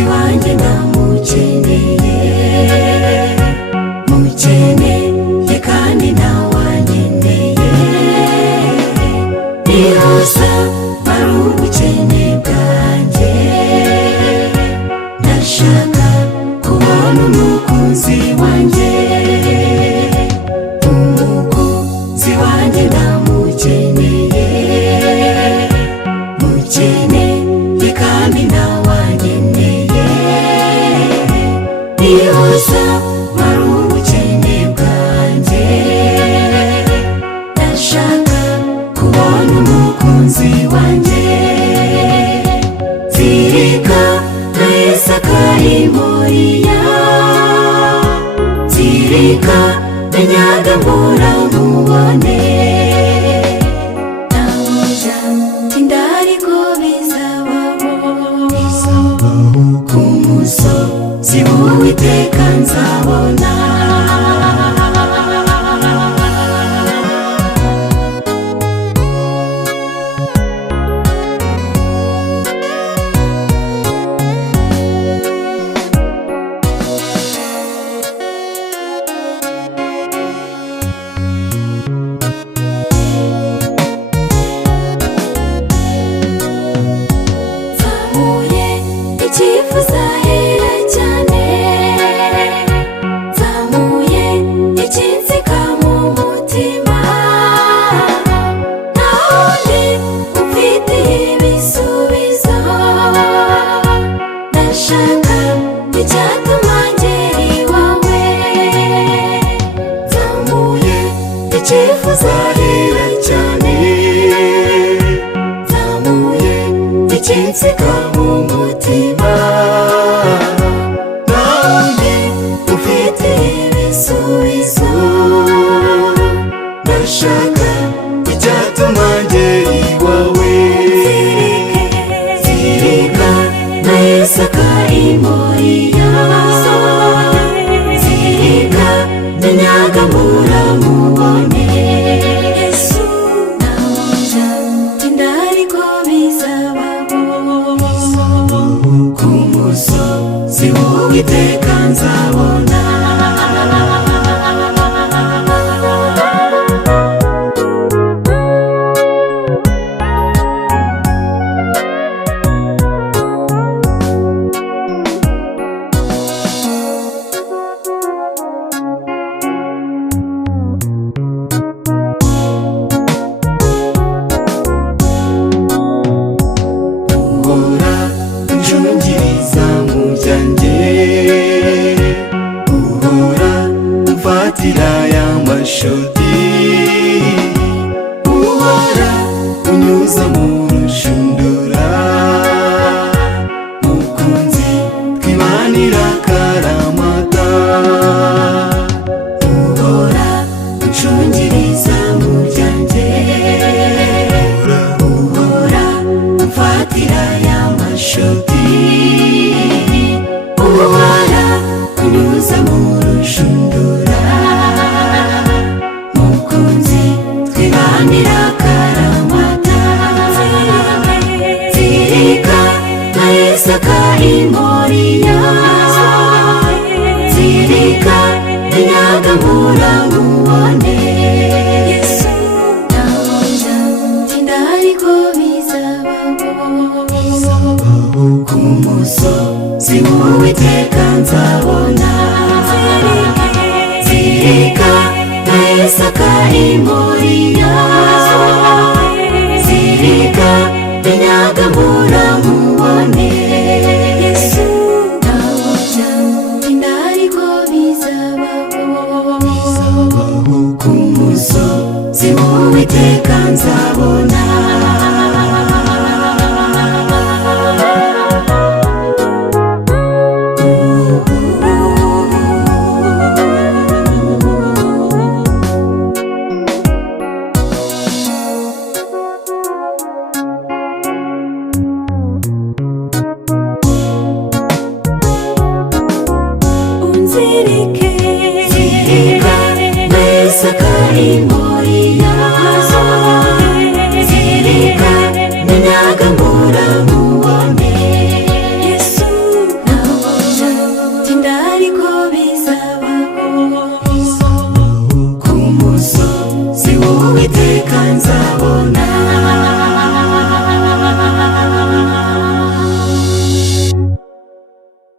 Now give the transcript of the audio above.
wanjye ndamukeneye, mukeneye kandi nawankeneye, nihoza ari ubukene bwanjye, ndashaka kubona umukunzi wanjye, umukunzi wanjye ndamukeneye, mukeneye kandi nawankeneye, nihoza ari ubukene bwanjye, ndashaka kubona umukunzi wanjye. Zirika na Isaka i Moriya, zirika menyaga muramubone, namuja tindariko bizabaho, ku musozi w'Uwiteka nzabona. Icyifuzo ahera cyane, nzamuye ikinsika mu mutima, naho ndi umfitiye ibisubizo, ndashaka icyatuma ngera iwawe, nzamuye icyifuzo ahera cyane, nzamuye ikinsika mu mutima, nawe ufite ibisubizo, ndashaka icyatuma ngera iwawe. Zirika na Isaka i Moriya, zirika menyaga muramubone, Yesu namuja tindariko bizabaho, ku musozi w'Uwiteka nzabona. Uhora unjungiriza mu byanjye, uhora umfatira y'amashuti, uhora unyuza mu rushundura, mukunzi twibanira akaramata, uhora uncungiriza mu byanjye, uhora umfatira y'amashuti, uhora unyuza mu rushundura, mukunzi twibanira akaramata. Zirika na Isaka i Moriya, zirika menyaga muramubone, Yesu namuja tindariko bizabaho, ku musozi w'Uwiteka nzabona. Zirika na Isaka i Moriya, zirika menyaga muramubone, Yesu namuja tindariko bizabaho, ku musozi w'Uwiteka nzabona. Zirika na Isaka i Moriya, zirika menyaga muramubone, Yesu witeka nzabona